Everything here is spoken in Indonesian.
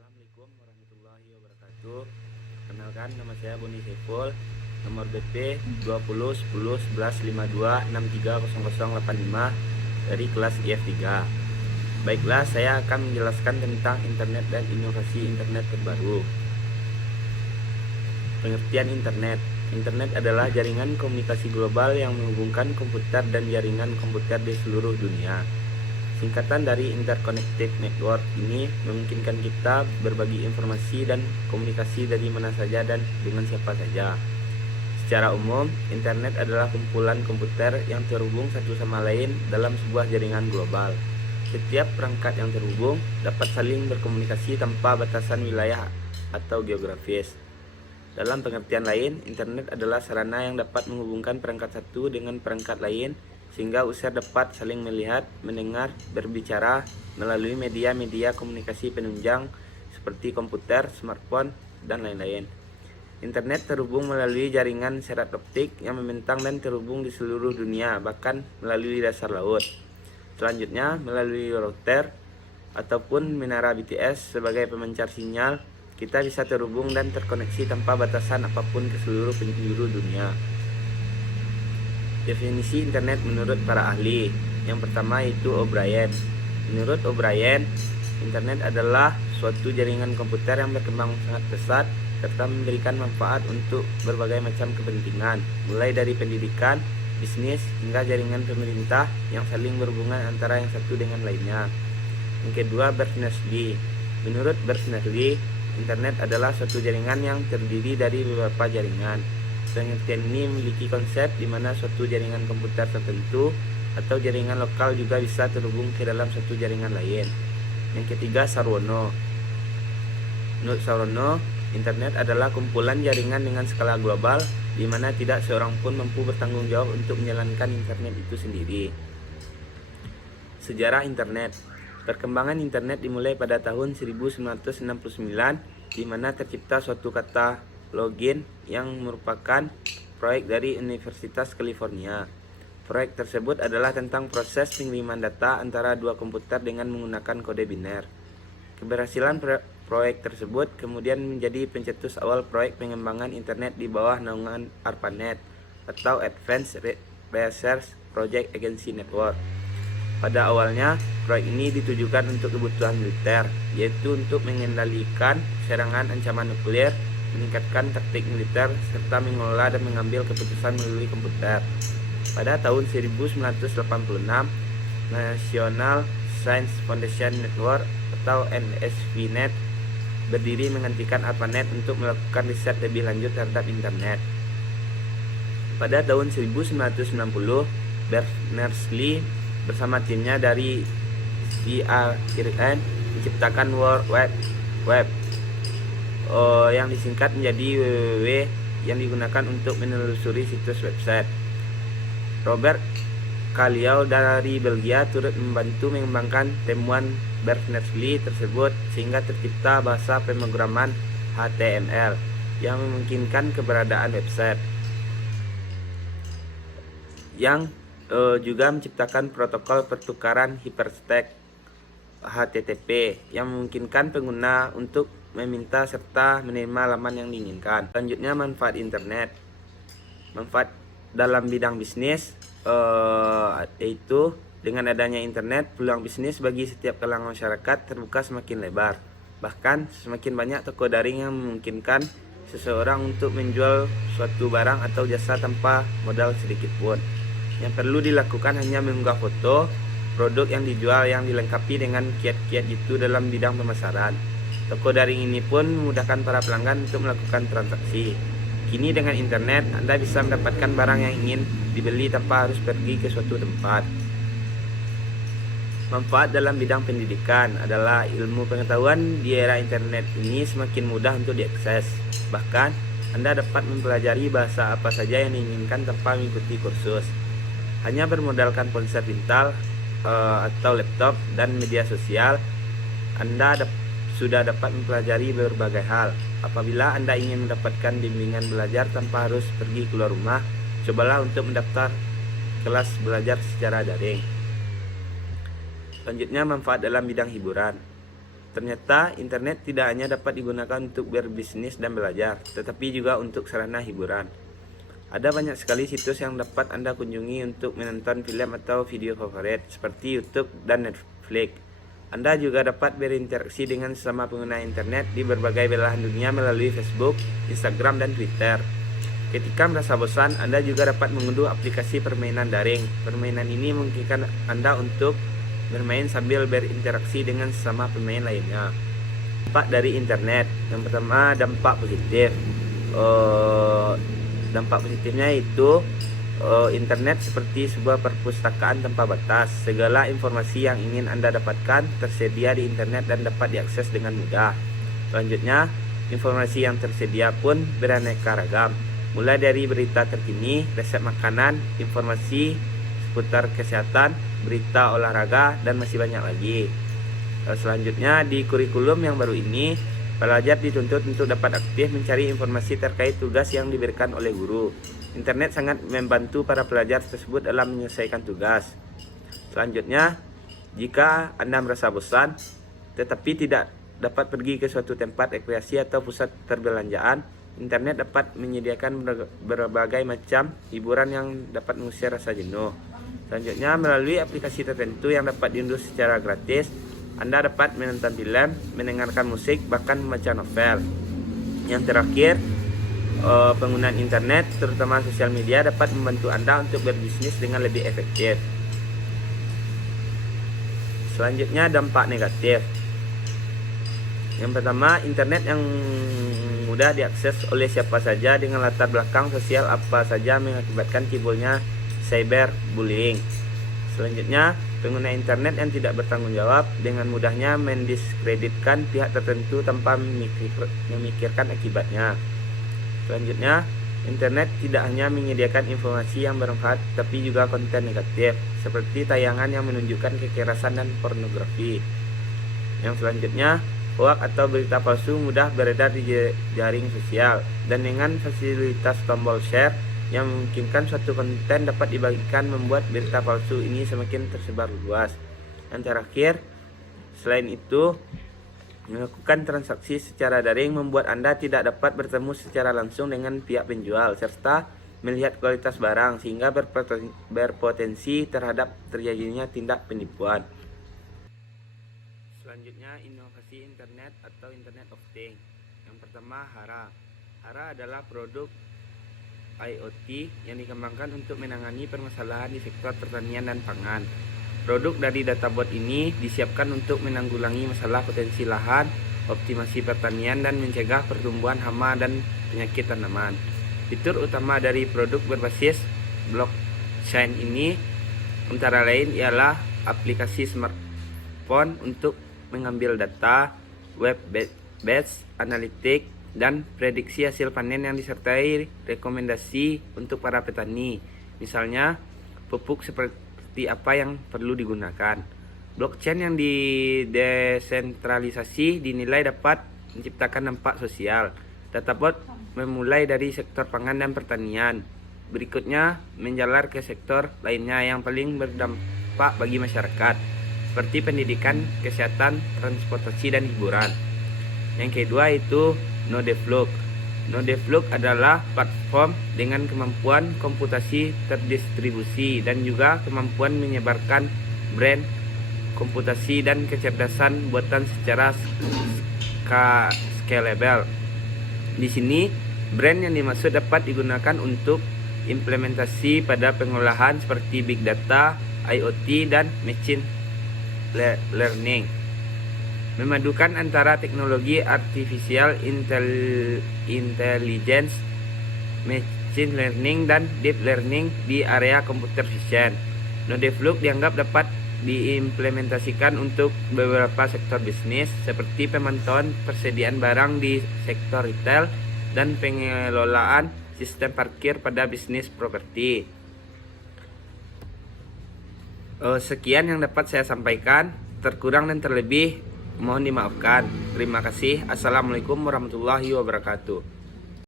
Assalamualaikum warahmatullahi wabarakatuh. Kenalkan, nama saya Boni Saiful. Nomor BP 20 10 11 52 63 0085 dari kelas IF3. Baiklah, saya akan menjelaskan tentang internet dan inovasi internet terbaru. Pengertian internet. Internet adalah jaringan komunikasi global yang menghubungkan komputer dan jaringan komputer di seluruh dunia. Singkatan dari Interconnected Network ini memungkinkan kita berbagi informasi dan komunikasi dari mana saja dan dengan siapa saja. Secara umum, internet adalah kumpulan komputer yang terhubung satu sama lain dalam sebuah jaringan global. Setiap perangkat yang terhubung dapat saling berkomunikasi tanpa batasan wilayah atau geografis. Dalam pengertian lain, internet adalah sarana yang dapat menghubungkan perangkat satu dengan perangkat lain sehingga user dapat saling melihat, mendengar, berbicara melalui media-media komunikasi penunjang seperti komputer, smartphone, dan lain-lain. Internet terhubung melalui jaringan serat optik yang membentang dan terhubung di seluruh dunia, bahkan melalui dasar laut. Selanjutnya, melalui router ataupun menara BTS sebagai pemancar sinyal, kita bisa terhubung dan terkoneksi tanpa batasan apapun ke seluruh penjuru dunia. Definisi internet menurut para ahli. Yang pertama yaitu O'Brien. Menurut O'Brien, internet adalah suatu jaringan komputer yang berkembang sangat pesat serta memberikan manfaat untuk berbagai macam kepentingan, mulai dari pendidikan, bisnis, hingga jaringan pemerintah yang saling berhubungan antara yang satu dengan lainnya. Yang kedua, Berners-Lee. Menurut Berners-Lee, internet adalah suatu jaringan yang terdiri dari beberapa jaringan. Pengertian ini memiliki konsep di mana suatu jaringan komputer tertentu atau jaringan lokal juga bisa terhubung ke dalam suatu jaringan lain. Yang ketiga, Sarwono. Menurut Sarwono, internet adalah kumpulan jaringan dengan skala global di mana tidak seorang pun mampu bertanggung jawab untuk menjalankan internet itu sendiri. Sejarah internet. Perkembangan internet dimulai pada tahun 1969 di mana tercipta suatu kata login yang merupakan proyek dari Universitas California. Proyek tersebut adalah tentang proses pengiriman data antara dua komputer dengan menggunakan kode biner. Keberhasilan proyek tersebut kemudian menjadi pencetus awal proyek pengembangan internet di bawah naungan ARPANET atau Advanced Research Project Agency Network. Pada awalnya, proyek ini ditujukan untuk kebutuhan militer, yaitu untuk mengendalikan serangan ancaman nuklir, meningkatkan taktik militer, serta mengelola dan mengambil keputusan melalui komputer. Pada tahun 1986, National Science Foundation Network atau NSVNet berdiri menggantikan ARPANET untuk melakukan riset lebih lanjut terhadap internet. Pada tahun 1990, Berners-Lee bersama timnya dari CERN menciptakan World Wide Web yang disingkat menjadi www yang digunakan untuk menelusuri situs website. Robert Kaliau dari Belgia turut membantu mengembangkan temuan Berners-Lee tersebut sehingga tercipta bahasa pemrograman HTML yang memungkinkan keberadaan website yang juga menciptakan protokol pertukaran hypertext HTTP yang memungkinkan pengguna untuk meminta serta menerima laman yang diinginkan. Selanjutnya, manfaat internet. Manfaat dalam bidang bisnis yaitu dengan adanya internet, peluang bisnis bagi setiap kalangan masyarakat terbuka semakin lebar. Bahkan semakin banyak toko daring yang memungkinkan seseorang untuk menjual suatu barang atau jasa tanpa modal sedikit pun. Yang perlu dilakukan hanya mengunggah foto produk yang dijual yang dilengkapi dengan kiat-kiat itu dalam bidang pemasaran. Toko daring ini pun memudahkan para pelanggan untuk melakukan transaksi. Kini dengan internet, Anda bisa mendapatkan barang yang ingin dibeli tanpa harus pergi ke suatu tempat. Manfaat dalam bidang pendidikan adalah ilmu pengetahuan di era internet ini semakin mudah untuk diakses. Bahkan, Anda dapat mempelajari bahasa apa saja yang diinginkan tanpa mengikuti kursus. Hanya bermodalkan ponsel pintar atau laptop dan media sosial, Anda sudah dapat mempelajari berbagai hal. Apabila Anda ingin mendapatkan bimbingan belajar tanpa harus pergi keluar rumah, cobalah untuk mendaftar kelas belajar secara daring. Selanjutnya, manfaat dalam bidang hiburan. Ternyata internet tidak hanya dapat digunakan untuk berbisnis dan belajar, tetapi juga untuk sarana hiburan. Ada banyak sekali situs yang dapat Anda kunjungi untuk menonton film atau video favorit seperti YouTube dan Netflix. Anda juga dapat berinteraksi dengan sesama pengguna internet di berbagai belahan dunia melalui Facebook, Instagram, dan Twitter. Ketika merasa bosan, Anda juga dapat mengunduh aplikasi permainan daring. Permainan ini memungkinkan Anda untuk bermain sambil berinteraksi dengan sesama pemain lainnya. Dampak dari internet. Yang pertama, dampak positif. Dampak positifnya itu internet seperti sebuah perpustakaan tanpa batas. Segala informasi yang ingin Anda dapatkan tersedia di internet dan dapat diakses dengan mudah. Selanjutnya, informasi yang tersedia pun beraneka ragam, mulai dari berita terkini, resep makanan, informasi seputar kesehatan, berita olahraga, dan masih banyak lagi. Selanjutnya, di kurikulum yang baru ini, pelajar dituntut untuk dapat aktif mencari informasi terkait tugas yang diberikan oleh guru. Internet sangat membantu para pelajar tersebut dalam menyelesaikan tugas. Selanjutnya, jika Anda merasa bosan tetapi tidak dapat pergi ke suatu tempat rekreasi atau pusat perbelanjaan, internet dapat menyediakan berbagai macam hiburan yang dapat mengusir rasa jenuh. Selanjutnya, melalui aplikasi tertentu yang dapat diunduh secara gratis, Anda dapat menonton film, mendengarkan musik, bahkan membaca novel. Yang terakhir, penggunaan internet, terutama sosial media, dapat membantu Anda untuk berbisnis dengan lebih efektif. Selanjutnya, dampak negatif. Yang pertama, internet yang mudah diakses oleh siapa saja dengan latar belakang sosial apa saja mengakibatkan timbulnya cyberbullying. Selanjutnya, pengguna internet yang tidak bertanggung jawab dengan mudahnya mendiskreditkan pihak tertentu tanpa memikirkan akibatnya. Selanjutnya, internet tidak hanya menyediakan informasi yang bermanfaat, tapi juga konten negatif, seperti tayangan yang menunjukkan kekerasan dan pornografi. Yang selanjutnya, hoak atau berita palsu mudah beredar di jaring sosial, dan dengan fasilitas tombol share yang memungkinkan suatu konten dapat dibagikan, membuat berita palsu ini semakin tersebar luas. Yang terakhir, selain itu, melakukan transaksi secara daring membuat Anda tidak dapat bertemu secara langsung dengan pihak penjual, serta melihat kualitas barang, sehingga berpotensi terhadap terjadinya tindak penipuan. Selanjutnya, inovasi internet atau Internet of Things. Yang pertama, HARA. HARA adalah produk IoT yang dikembangkan untuk menangani permasalahan di sektor pertanian dan pangan. Produk dari databot ini disiapkan untuk menanggulangi masalah potensi lahan, optimasi pertanian, dan mencegah pertumbuhan hama dan penyakit tanaman. Fitur utama dari produk berbasis blockchain ini antara lain ialah aplikasi smartphone untuk mengambil data, web-based analytics, dan prediksi hasil panen yang disertai rekomendasi untuk para petani. Misalnya, pupuk seperti apa yang perlu digunakan. Blockchain yang didesentralisasi dinilai dapat menciptakan dampak sosial. Databot memulai dari sektor pangan dan pertanian. Berikutnya menjalar ke sektor lainnya yang paling berdampak bagi masyarakat, seperti pendidikan, kesehatan, transportasi, dan hiburan. Yang kedua itu Nodeflux. Nodeflux adalah platform dengan kemampuan komputasi terdistribusi dan juga kemampuan menyebarkan brand komputasi dan kecerdasan buatan secara scalable. Di sini, brand yang dimaksud dapat digunakan untuk implementasi pada pengolahan seperti big data, IoT, dan machine learning. Memadukan antara teknologi artificial intelligence, machine learning, dan deep learning di area computer vision. Nodeflux dianggap dapat diimplementasikan untuk beberapa sektor bisnis seperti pemantauan persediaan barang di sektor retail dan pengelolaan sistem parkir pada bisnis properti. Sekian yang dapat saya sampaikan, terkurang dan terlebih mohon dimaafkan. Terima kasih. Assalamualaikum warahmatullahi wabarakatuh.